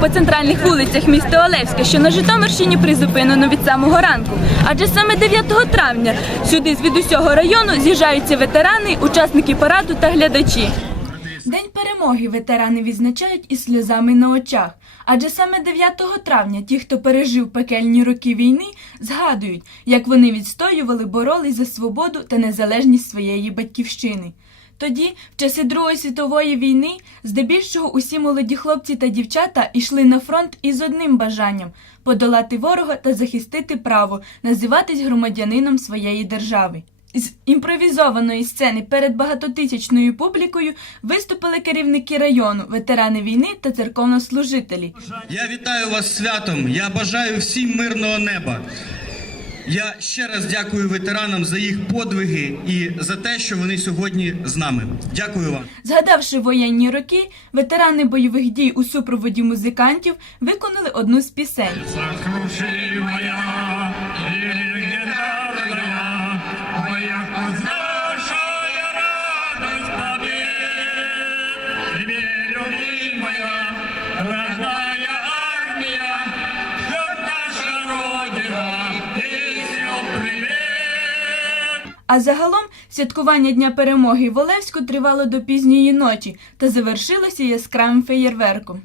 по центральних вулицях міста Олевська, що на Житомирщині призупинено від самого ранку. Адже саме 9 травня сюди з від усього району з'їжджаються ветерани, учасники параду та глядачі. День перемоги ветерани відзначають із сльозами на очах. Адже саме 9 травня ті, хто пережив пекельні роки війни, згадують, як вони відстоювали, боролись за свободу та незалежність своєї батьківщини. Тоді, в часи Другої світової війни, здебільшого усі молоді хлопці та дівчата йшли на фронт із одним бажанням подолати ворога та захистити право називатись громадянином своєї держави. З імпровізованої сцени перед багатотисячною публікою виступили керівники району, ветерани війни та церковнослужителі. Я вітаю вас святом. Я бажаю всім мирного неба. Я ще раз дякую ветеранам за їх подвиги і за те, що вони сьогодні з нами. Дякую вам. Згадавши воєнні роки, ветерани бойових дій у супроводі музикантів виконали одну з пісень. Моя кузнечная А загалом святкування Дня перемоги в Олевську тривало до пізньої ночі та завершилося яскравим феєрверком.